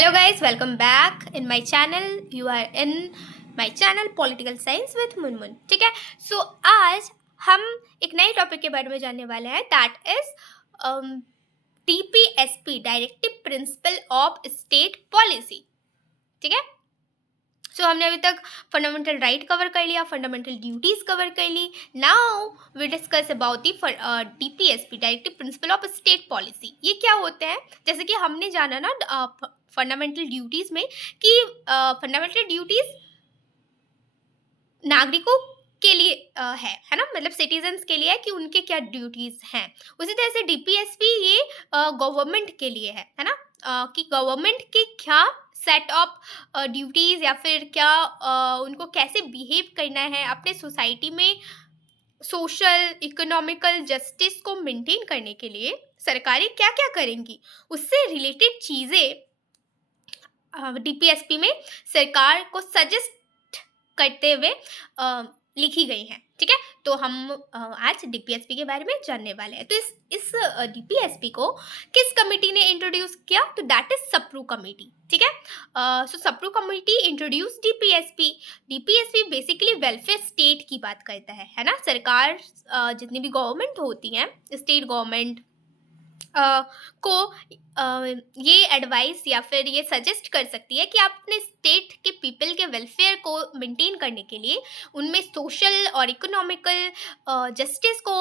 Hello guys, welcome back in my channel. You are in my channel political science with Munmun. ठीक है। सो आज हम एक नए टॉपिक के बारे में जानने वाले हैं, that is DPSP, directive principle of state policy. ठीक है। सो हमने अभी तक फंडामेंटल राइट कवर कर लिया, फंडामेंटल ड्यूटीज कवर कर ली। Now we discuss about the DPSP, directive principle of state policy. ये क्या होते हैं? जैसे कि हमने जाना ना फंडामेंटल ड्यूटीज में कि फंडामेंटल ड्यूटीज नागरिकों के लिए है ना, मतलब सिटीजन्स के लिए है कि उनके क्या ड्यूटीज हैं। उसी तरह से डीपीएसपी ये गवर्नमेंट के लिए है ना, कि गवर्नमेंट के क्या सेट ऑफ ड्यूटीज या फिर क्या उनको कैसे बिहेव करना है अपने सोसाइटी में, सोशल इकोनॉमिकल जस्टिस को मेंटेन करने के लिए सरकारें क्या क्या करेंगी, उससे रिलेटेड चीज़ें डीपीएसपी में सरकार को सजेस्ट करते हुए लिखी गई हैं। ठीक है। तो हम आज डीपीएसपी के बारे में जानने वाले हैं। तो इस डीपीएसपी को किस कमेटी ने इंट्रोड्यूस किया? तो दैट इज सप्रू कमेटी। ठीक है। So Sapru committee introduce DPSP. DPSP basically welfare state की बात करता है ना। सरकार जितनी भी गवर्नमेंट होती हैं, स्टेट गवर्नमेंट को ये एडवाइस या फिर ये सजेस्ट कर सकती है कि आप अपने स्टेट के पीपल के वेलफेयर को मेंटेन करने के लिए उनमें सोशल और इकोनॉमिकल जस्टिस को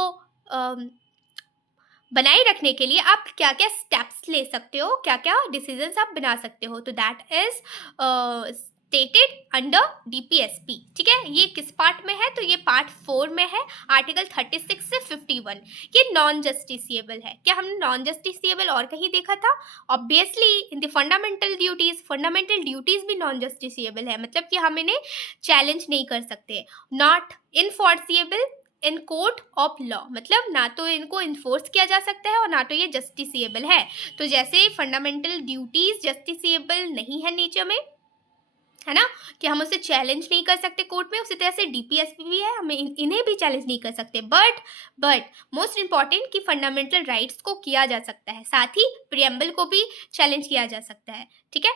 बनाए रखने के लिए आप क्या क्या स्टेप्स ले सकते हो, क्या क्या डिसीजंस आप बना सकते हो। तो that is stated under DPSP. ठीक है। ये किस पार्ट में है? तो ये पार्ट 4 में है, आर्टिकल 36 से 51। ये नॉन जस्टिसिएबल है। क्या हमने नॉन जस्टिसिएबल और कहीं देखा था? Obviously in the fundamental duties भी नॉन जस्टिसिएबल है, मतलब कि हम इन्हें चैलेंज नहीं कर सकते। Not enforceable in court of law, मतलब ना तो इनको इन्फोर्स किया जा सकता है और ना तो ये जस्टिसिएबल है। तो जैसे फंडामेंटल ड्यूटीज जस्टिसिएबल नहीं है नेचर में, है ना, कि हम उसे चैलेंज नहीं कर सकते कोर्ट में, उसी तरह से डीपीएसपी भी है, हम इन्हें भी चैलेंज नहीं कर सकते। बट मोस्ट इंपॉर्टेंट कि फंडामेंटल राइट्स को किया जा सकता है, साथ ही प्रियम्बल को भी चैलेंज किया जा सकता है। ठीक है।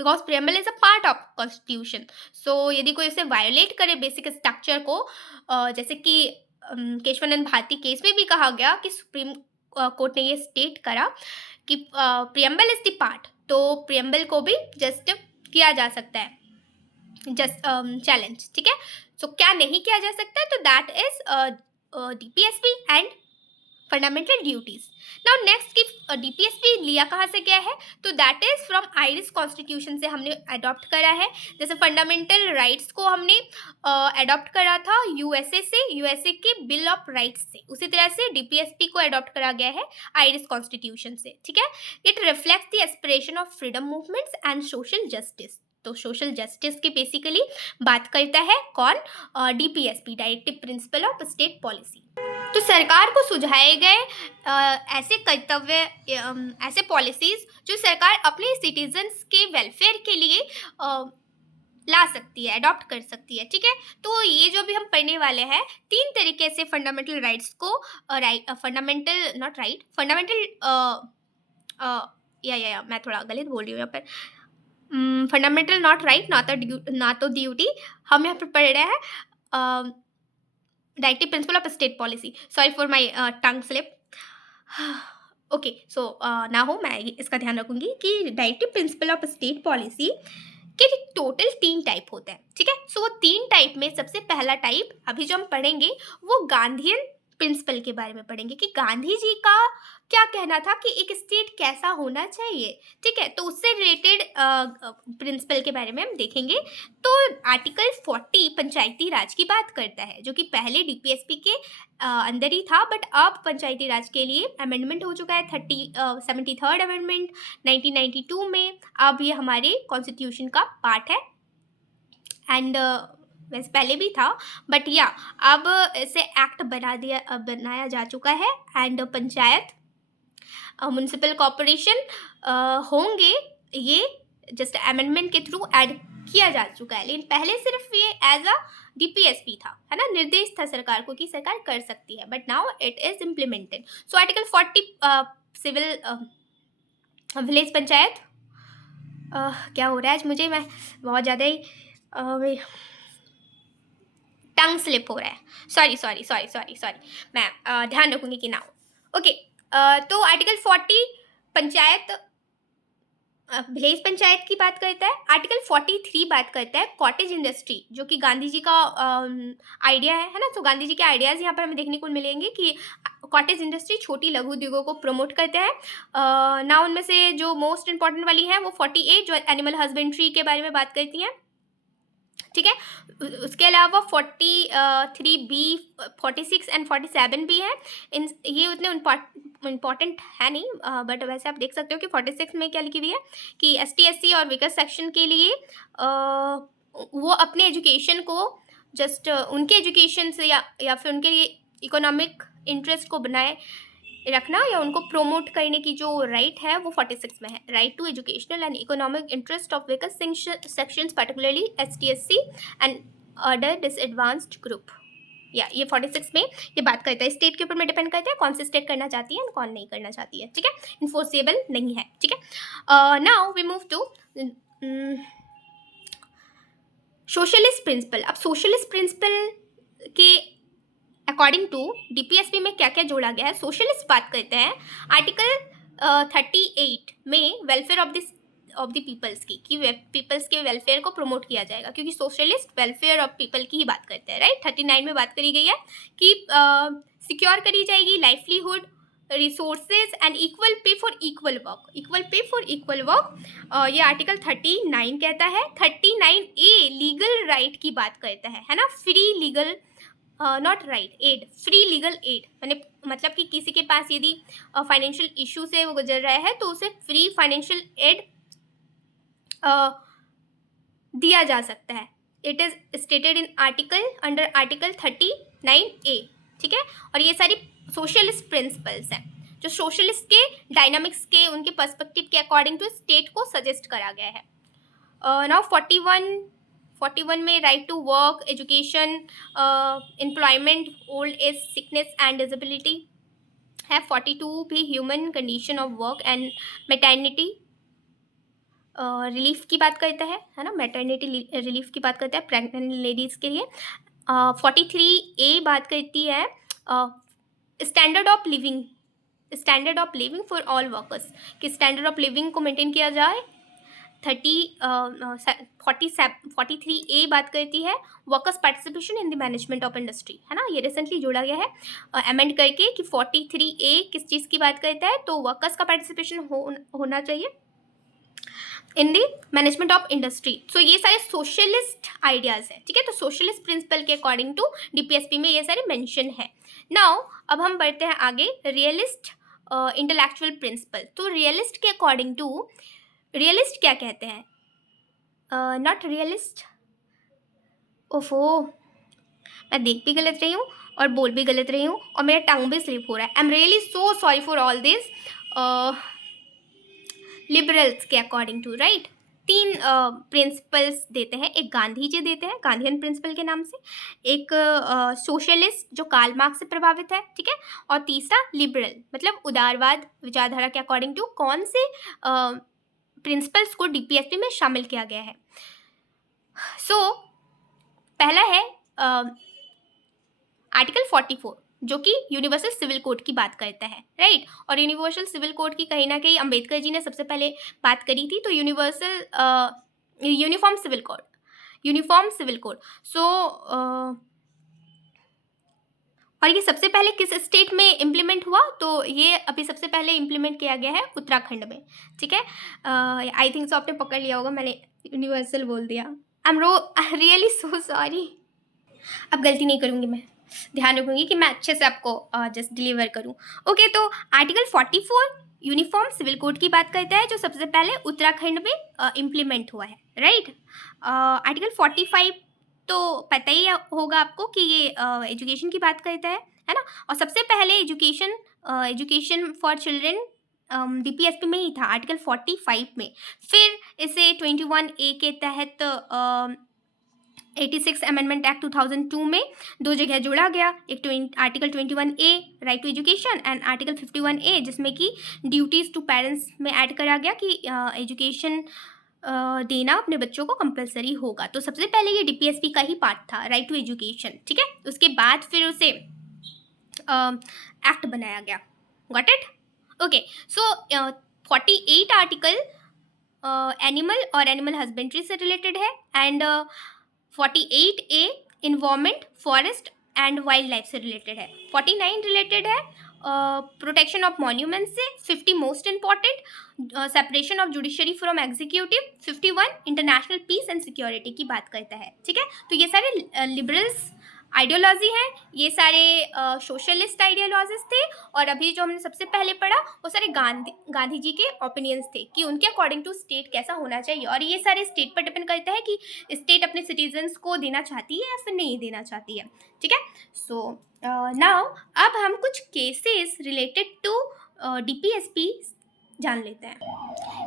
Because preamble is a part of constitution. So यदि कोई उसे वायोलेट करे बेसिक स्ट्रक्चर को, जैसे कि केशवानंद भारती केस में भी कहा गया कि सुप्रीम कोर्ट ने ये स्टेट करा कि प्रियम्बल इज द पार्ट, तो प्रियम्बल को भी जस्ट किया जा सकता है, जस्ट चैलेंज। ठीक है। सो क्या नहीं किया जा सकता है? तो that is DPSP and fundamental duties. Now next की डीपीएसपी लिया कहाँ से गया है? तो that is from Irish constitution से हमने अडॉप्ट करा है। जैसे फंडामेंटल राइट्स को हमने अडॉप्ट करा था यूएसए से, यूएसए के बिल ऑफ राइट्स से, उसी तरह से डीपीएसपी को अडॉप्ट करा गया है आयरिश कॉन्स्टिट्यूशन से। ठीक है। It reflects the aspiration of freedom movements and social justice. तो सोशल जस्टिस की बेसिकली बात करता है कौन? DPSP, directive principle of state policy. तो सरकार को सुझाए गए ऐसे कर्तव्य, ऐसे पॉलिसीज जो सरकार अपने सिटीजन्स के वेलफेयर के लिए ला सकती है, अडॉप्ट कर सकती है। ठीक है। तो ये जो भी हम पढ़ने वाले हैं, 3 तरीके से फंडामेंटल राइट्स को, फंडामेंटल नॉट राइट, फंडामेंटल या मैं थोड़ा गलत बोल रही हूँ यहाँ पर। फंडामेंटल नॉट राइट, ना तो ड्यूटी, हम यहाँ पर पढ़ रहे हैं directive principle of state policy. Sorry for my tongue slip. Okay. So ना हो, मैं इसका ध्यान रखूंगी कि directive principle of state policy के टोटल 3 टाइप होते हैं। ठीक है। सो वो 3 टाइप में सबसे पहला टाइप अभी जो हम पढ़ेंगे वो गांधीयन प्रिंसिपल के बारे में पढ़ेंगे, कि गांधी जी का क्या कहना था कि एक स्टेट कैसा होना चाहिए। ठीक है। तो उससे रिलेटेड प्रिंसिपल के बारे में हम देखेंगे। तो आर्टिकल 40 पंचायती राज की बात करता है, जो कि पहले डीपीएसपी के अंदर ही था, बट अब पंचायती राज के लिए अमेंडमेंट हो चुका है, 73rd अमेंडमेंट 1992 में। अब ये हमारे कॉन्स्टिट्यूशन का पार्ट है, एंड वैसे पहले भी था, बट या अब इसे एक्ट बनाया जा चुका है। एंड पंचायत, म्यूनिसिपल कॉरपोरेशन होंगे, ये जस्ट अमेंडमेंट के थ्रू ऐड किया जा चुका है। लेकिन पहले सिर्फ ये एज अ डीपीएसपी था, है ना, निर्देश था सरकार को कि सरकार कर सकती है, but now it is implemented. So article 40 civil village panchayat क्या हो रहा है आज मुझे, मैं बहुत ज़्यादा ही टंग स्लिप हो रहा है। Sorry sorry sorry sorry sorry, मैं ध्यान रखूंगी कि ना हो। ओके, तो आर्टिकल 40 पंचायत विलेज पंचायत की बात करता है। आर्टिकल 43 बात करता है कॉटेज इंडस्ट्री, जो कि गांधी जी का आइडिया है ना। तो गांधी जी के आइडियाज़ यहाँ पर हमें देखने को मिलेंगे कि कॉटेज इंडस्ट्री छोटी लघु उद्योगों को प्रमोट करते हैं। ना उनमें से जो मोस्ट इंपॉर्टेंट वाली है वो 48 जो एनिमल हस्बेंड्री के बारे में बात करती हैं, ठीक है। उसके अलावा 43B, 46 एंड 47 भी है। इन ये उतने इम्पॉर्टेंट है नहीं, बट वैसे आप देख सकते हो कि 46 में क्या लिखी हुई है कि ST SC और विकस सेक्शन के लिए वो अपने एजुकेशन को जस्ट उनके एजुकेशन से या फिर उनके लिए इकोनॉमिक इंटरेस्ट को बनाए रखना या उनको प्रोमोट करने की जो राइट है वो 46 में है। Right to educational and economic interest of weaker sections particularly ST SC and other disadvantaged group, या ये 46 में ये बात करता है। स्टेट के ऊपर में डिपेंड करता है कौन सी स्टेट करना चाहती है और कौन नहीं करना चाहती है, ठीक है। इन्फोर्सेबल नहीं है, ठीक है। Now we move to socialist principle. अब सोशलिस्ट प्रिंसिपल के अकॉर्डिंग टू DPSP में क्या क्या जोड़ा गया है। सोशलिस्ट बात करते हैं आर्टिकल 38 में वेलफेयर ऑफ द पीपल्स की, कि पीपल्स के वेलफेयर को प्रमोट किया जाएगा, क्योंकि सोशलिस्ट वेलफेयर ऑफ पीपल की ही बात करते हैं, राइट। 39 में बात करी गई है कि सिक्योर करी जाएगी livelihood, resources and equal pay for equal work, equal pay for equal work, ये आर्टिकल 39 कहता है। 39A लीगल राइट की बात करता है ना। Free legal not right aid, free legal aid, मैंने मतलब कि किसी के पास यदि फाइनेंशियल इशू से वो गुजर रहा है तो उसे फ्री फाइनेंशियल एड दिया जा सकता है। It is stated in article under article 39A, ठीक है। और ये सारी सोशलिस्ट प्रिंसिपल्स हैं जो सोशलिस्ट के डायनामिक्स के उनके पर्सपेक्टिव के अकॉर्डिंग टू स्टेट को सजेस्ट करा गया है। नाउ 41 में right to work, education, employment, old age, sickness and disability है। 42 भी human condition of work and maternity relief की बात करता है ना। मैटरनिटी रिलीफ की बात करता है प्रेग्नेंट लेडीज़ के लिए। 43A बात करती है standard of living for all workers, कि स्टैंडर्ड ऑफ लिविंग को मेंटेन किया जाए। 43A बात करती है workers participation in the management of industry, है ना। ये रिसेंटली जोड़ा गया है अमेंड करके कि 43A किस चीज़ की बात करता है, तो वर्कर्स का पार्टिसिपेशन होना चाहिए in the management of industry. So ये सारे सोशलिस्ट आइडियाज़ हैं, ठीक है। तो सोशलिस्ट प्रिंसिपल के अकॉर्डिंग टू DPSP में ये सारे मेंशन है। नाउ अब हम बढ़ते हैं आगे, रियलिस्ट इंटेलेक्चुअल प्रिंसिपल। तो रियलिस्ट के अकॉर्डिंग टू, रियलिस्ट क्या कहते हैं, नॉट रियलिस्ट, ओफो मैं देख भी गलत रही हूँ और बोल भी गलत रही हूँ और मेरा टंग भी स्लिप हो रहा है। I am really so sorry for all this. Liberals के अकॉर्डिंग टू, राइट, 3 प्रिंसिपल्स देते हैं। एक गांधी जी देते हैं गांधीयन प्रिंसिपल के नाम से, एक सोशलिस्ट जो कार्ल मार्क्स से प्रभावित है, ठीक है, और तीसरा लिबरल मतलब उदारवाद विचारधारा के अकॉर्डिंग टू कौन से प्रिंसिपल्स को DPSP में शामिल किया गया है। सो पहला है आर्टिकल 44 जो कि यूनिवर्सल सिविल कोड की बात करता है, राइट। और यूनिवर्सल सिविल कोड की कहीं ना कहीं अंबेडकर जी ने सबसे पहले बात करी थी। तो यूनिफॉर्म सिविल कोड। सो और ये सबसे पहले किस स्टेट में इम्प्लीमेंट हुआ, तो ये अभी सबसे पहले इम्प्लीमेंट किया गया है उत्तराखंड में, ठीक है। आई थिंक सो आपने पकड़ लिया होगा, मैंने यूनिवर्सल बोल दिया। I am really so sorry. अब गलती नहीं करूँगी, मैं ध्यान रखूँगी कि मैं अच्छे से आपको जस्ट डिलीवर करूँ। ओके, तो आर्टिकल 44 यूनिफॉर्म सिविल कोड की बात करता है जो सबसे पहले उत्तराखंड में इम्प्लीमेंट हुआ है, राइट। आर्टिकल 45 तो पता ही होगा आपको कि ये एजुकेशन की बात करता है ना। और सबसे पहले एजुकेशन फॉर चिल्ड्रेन DPSP में ही था आर्टिकल 45 में। फिर इसे 21A के तहत 86 अमेंडमेंट एक्ट 2002 में 2 जगह जोड़ा गया, एक article 21A right to education and article 51A जिसमें कि ड्यूटीज़ टू पेरेंट्स में ऐड करा गया कि एजुकेशन देना अपने बच्चों को कंपलसरी होगा। तो सबसे पहले ये डीपीएसपी का ही पार्ट था, राइट टू एजुकेशन, ठीक है। उसके बाद फिर उसे एक्ट बनाया गया। Got it? Okay, so 48 article animal और एनिमल हस्बेंड्री से रिलेटेड है, and 48A environment, forest and wild life से रिलेटेड है। 49 रिलेटेड है प्रोटेक्शन ऑफ मॉन्यूमेंट से। 50 most important, separation of judiciary from executive. 51 international peace and security की बात करता है, ठीक है। तो ये सारे लिबरल्स आइडियोलॉजी है, ये सारे सोशलिस्ट आइडियोलॉजीज थे। और अभी जो हमने सबसे पहले पढ़ा वो सारे गांधी जी के ओपिनियंस थे कि उनके अकॉर्डिंग टू स्टेट कैसा होना चाहिए, और ये सारे स्टेट पर डिपेंड करता है कि स्टेट अपने सिटीजन्स को देना चाहती है या फिर नहीं देना चाहती है, ठीक है। सो नाउ अब हम कुछ केसेस रिलेटेड टू डीपीएसपी जान लेते हैं।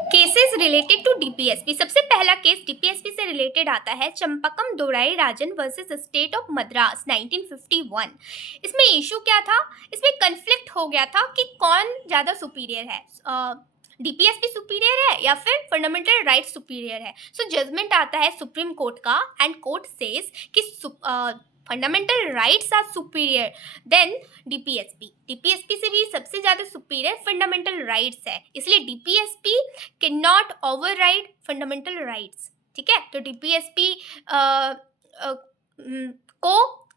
Cases related to DPSP. सबसे पहला केस डीपीएसपी से रिलेटेड आता है Champakam Dorairajan versus state of Madras 1951। इसमें इशू क्या था? इसमें कन्फ्लिक्ट हो गया था कि कौन ज़्यादा सुपीरियर है, डीपीएसपी सुपीरियर है या फिर फंडामेंटल राइट्स सुपीरियर है। सो जजमेंट आता है सुप्रीम कोर्ट का, एंड कोर्ट सेज कि fundamental rights are superior than DPSP. DPSP से भी सबसे ज़्यादा सुपीरियर फंडामेंटल राइट्स है, इसलिए DPSP can not override fundamental rights, ठीक है। तो डीपीएसपी को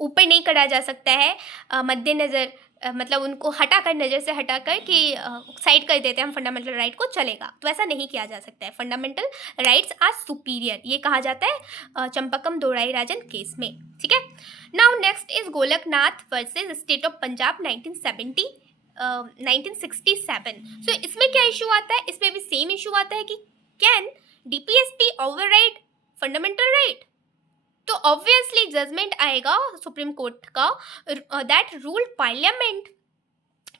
ऊपर नहीं करा जा सकता है मद्देनज़र, मतलब उनको हटाकर, नज़र से हटाकर कि साइड कर देते हैं हम फंडामेंटल राइट को, चलेगा, तो ऐसा नहीं किया जा सकता है। फंडामेंटल राइट्स आर सुपीरियर, ये कहा जाता है चंपकम दोराई राजन केस में, ठीक है। Now next is Golaknath versus state of Punjab 1967। सो इसमें क्या इशू आता है? इसमें भी सेम इशू आता है कि can DPSP override fundamental right? तो ऑब्वियसली जजमेंट आएगा सुप्रीम कोर्ट का that rule parliament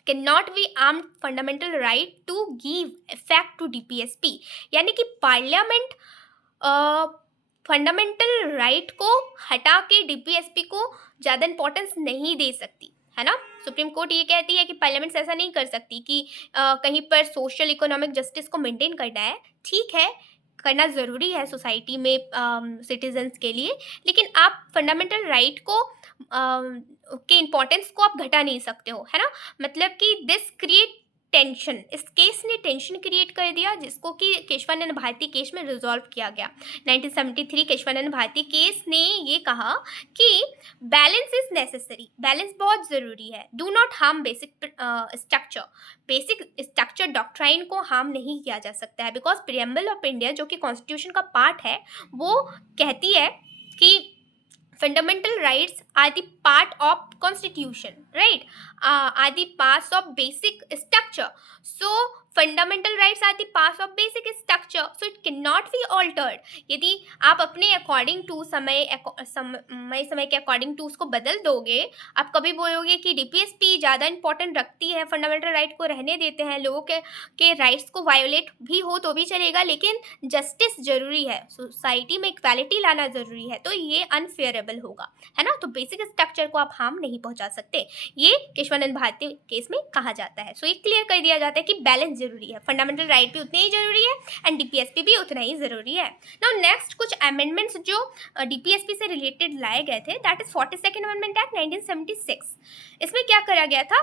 can not be arm fundamental right to give effect to DPSP, यानी कि पार्लियामेंट फंडामेंटल राइट को हटा के डीपीएसपी को ज़्यादा इंपॉर्टेंस नहीं दे सकती, है ना। सुप्रीम कोर्ट ये कहती है कि पार्लियामेंट ऐसा नहीं कर सकती कि कहीं पर सोशल इकोनॉमिक जस्टिस को मेंटेन करना है, ठीक है, करना ज़रूरी है सोसाइटी में सिटीजन्स के लिए, लेकिन आप फंडामेंटल राइट को के इम्पोर्टेंस को आप घटा नहीं सकते हो, है ना। मतलब कि दिस क्रिएट टेंशन, इस केस ने टेंशन क्रिएट कर दिया, जिसको कि केशवानंद भारती केस में रिजॉल्व किया गया। 1973 केशवानंद भारती केस ने ये कहा कि बैलेंस इज नेसेसरी, बैलेंस बहुत ज़रूरी है। Do not harm basic structure, basic structure doctrine को हार्म नहीं किया जा सकता है, बिकॉज प्रियम्बल ऑफ इंडिया जो कि कॉन्स्टिट्यूशन का पार्ट है वो कहती है कि fundamental rights are the part of constitution, right? Are the parts of basic structure. So fundamental rights are the parts of basic structure, so it cannot be altered. यदि आप अपने अकॉर्डिंग टू समय के अकॉर्डिंग टू उसको बदल दोगे, आप कभी बोलोगे कि डीपीएसपी ज़्यादा इंपॉर्टेंट रखती है, फंडामेंटल राइट को रहने देते हैं, लोगों के राइट्स को वायोलेट भी हो तो भी चलेगा, लेकिन जस्टिस ज़रूरी है, सोसाइटी में इक्वालिटी लाना ज़रूरी है, तो ये अनफेयरेबल होगा, है ना। तो बेसिक स्ट्रक्चर को आप हार्म नहीं पहुंचा सकते, ये केशवानंद भारती केस में कहा जाता है। सो ये क्लियर कर दिया जाता है कि बैलेंस जरूरी है, फंडामेंटल राइट भी उतने ही जरूरी है एंड डीपीएसपी भी उतना ही जरूरी है। नाउ नेक्स्ट कुछ अमेंडमेंट्स जो डीपीएसपी से रिलेटेड लाए गए थे, that is 42nd amendment act 1976। इसमें क्या करा गया था?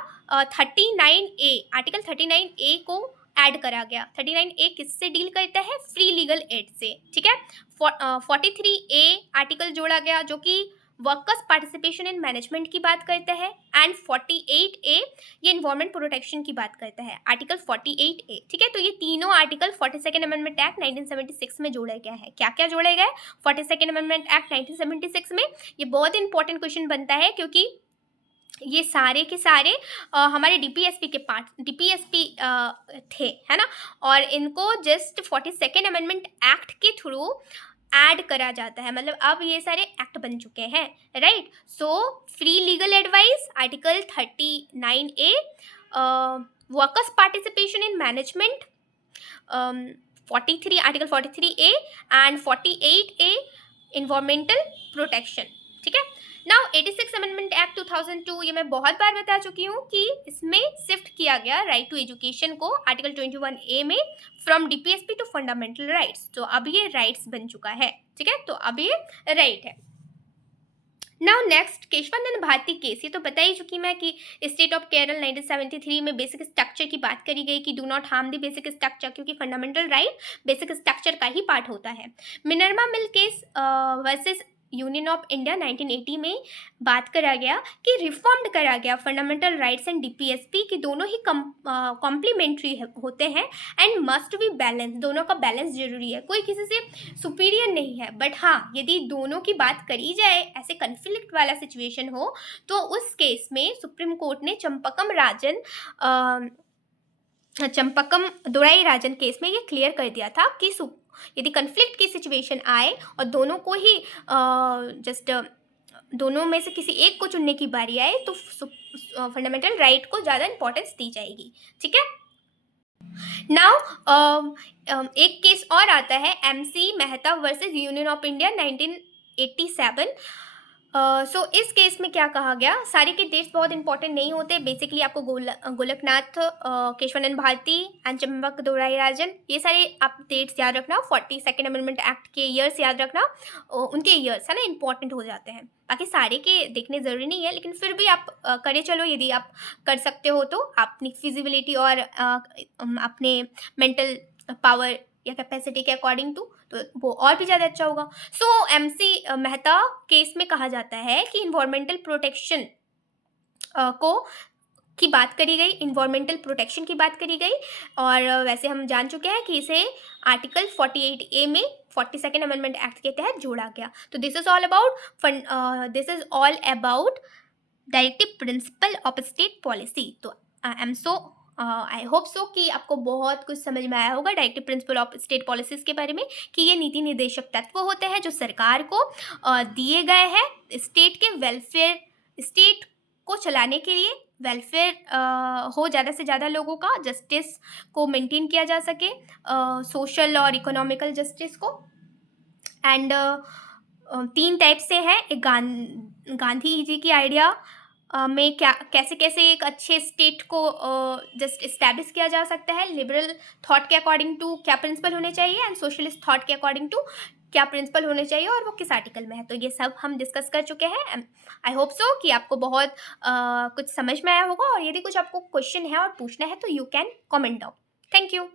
39A, आर्टिकल 39A को ऐड करा गया। 39A किससे डील करता है? फ्री लीगल एड से, ठीक है। 43A आर्टिकल जोड़ा गया जो कि वर्कर्स पार्टिसिपेशन इन मैनेजमेंट की बात करता है, एंड 48A ये इन्वायरमेंट प्रोटेक्शन की बात करता है, आर्टिकल 48A, ठीक है। तो ये तीनों आर्टिकल 42nd अमेंडमेंट एक्ट 1976 में जोड़ा गया है। क्या क्या जोड़ा गया है 42nd अमेंडमेंट एक्ट 1976 में? ये बहुत इंपॉर्टेंट क्वेश्चन बनता है, क्योंकि ये सारे के सारे हमारे डीपीएसपी के पार्ट डीपीएसपी थे, है ना, और इनको जस्ट 42nd अमेंडमेंट एक्ट के थ्रू ऐड करा जाता है, मतलब अब ये सारे एक्ट बन चुके हैं, right. So free legal advice article 39A, workers participation in management 43 article 43A and 48A environmental protection, ठीक है। नाउ 86 अमेंडमेंट एक्ट 2002, ये मैं बहुत बार बता चुकी हूँ कि इसमें शिफ्ट किया गया राइट टू एजुकेशन को आर्टिकल 21A में from DPSP to fundamental rights. तो अब ये राइट्स बन चुका है, ठीक है, तो अब ये राइट है। Now next Kesavananda Bharati case, ये तो बता ही चुकी मैं कि स्टेट ऑफ केरल 1973 में बेसिक स्ट्रक्चर की बात करी गई कि do not harm the basic structure, क्योंकि फंडामेंटल राइट बेसिक स्ट्रक्चर का ही पार्ट होता है। Minerva mill case versus union of India 1980 में बात करा गया कि रिफॉर्म्ड करा गया फंडामेंटल राइट्स एंड डीपीएसपी कि दोनों ही कॉम्प्लीमेंट्री होते हैं एंड मस्ट बी बैलेंस, दोनों का बैलेंस जरूरी है, कोई किसी से सुपीरियर नहीं है। बट हाँ, यदि दोनों की बात करी जाए, ऐसे कन्फ्लिक्ट वाला सिचुएशन हो, तो उस केस में सुप्रीम कोर्ट ने चंपकम दोराई राजन केस में ये क्लियर कर दिया था कि यदि कन्फ्लिक्ट की सिचुएशन आए और दोनों को ही दोनों में से किसी एक को चुनने की बारी आए, तो फंडामेंटल राइट को ज़्यादा इंपॉर्टेंस दी जाएगी, ठीक है। नाउ एक केस और आता है MC Mehta versus union of India 1987। सो इस केस में क्या कहा गया, सारे के डेट्स बहुत इंपॉर्टेंट नहीं होते, बेसिकली आपको गोलकनाथ, केशवानंद भारती एंड चंपक दोराई राजन, ये सारे आप डेट्स याद रखना। 42nd अमेंडमेंट एक्ट के ईयर्स याद रखना, उनके ईयर्स है ना इंपॉर्टेंट हो जाते हैं। बाकी सारे के देखने ज़रूरी नहीं है, लेकिन फिर भी आप करे चलो, यदि आप कर सकते हो तो अपनी फिजिबिलिटी और अपने मेंटल पावर या कैपेसिटी के अकॉर्डिंग टू, तो वो और भी ज़्यादा अच्छा होगा। सो MC मेहता केस में कहा जाता है कि इन्वायरमेंटल प्रोटेक्शन की बात करी गई, इन्वायरमेंटल प्रोटेक्शन की बात करी गई, और वैसे हम जान चुके हैं कि इसे आर्टिकल 48A में 42nd अमेंडमेंट एक्ट के तहत जोड़ा गया। तो this is all about directive principle of state policy. तो आई होप सो कि आपको बहुत कुछ समझ में आया होगा directive principle of state policies के बारे में, कि ये नीति निर्देशक तत्व होते हैं जो सरकार को दिए गए हैं स्टेट के वेलफेयर, स्टेट को चलाने के लिए वेलफेयर हो ज़्यादा से ज़्यादा लोगों का, जस्टिस को मेंटेन किया जा सके, सोशल और इकोनॉमिकल जस्टिस को। एंड 3 टाइप से है, एक गांधी जी की आइडिया में क्या कैसे कैसे एक अच्छे स्टेट को जस्ट इस्टेब्लिश किया जा सकता है, लिबरल थॉट के अकॉर्डिंग टू क्या प्रिंसिपल होने चाहिए एंड सोशलिस्ट थॉट के अकॉर्डिंग टू क्या प्रिंसिपल होने चाहिए, और वो किस आर्टिकल में है। तो ये सब हम डिस्कस कर चुके हैं। आई होप सो कि आपको बहुत कुछ समझ में आया होगा, और यदि कुछ आपको क्वेश्चन है और पूछना है तो you can comment down. Thank you.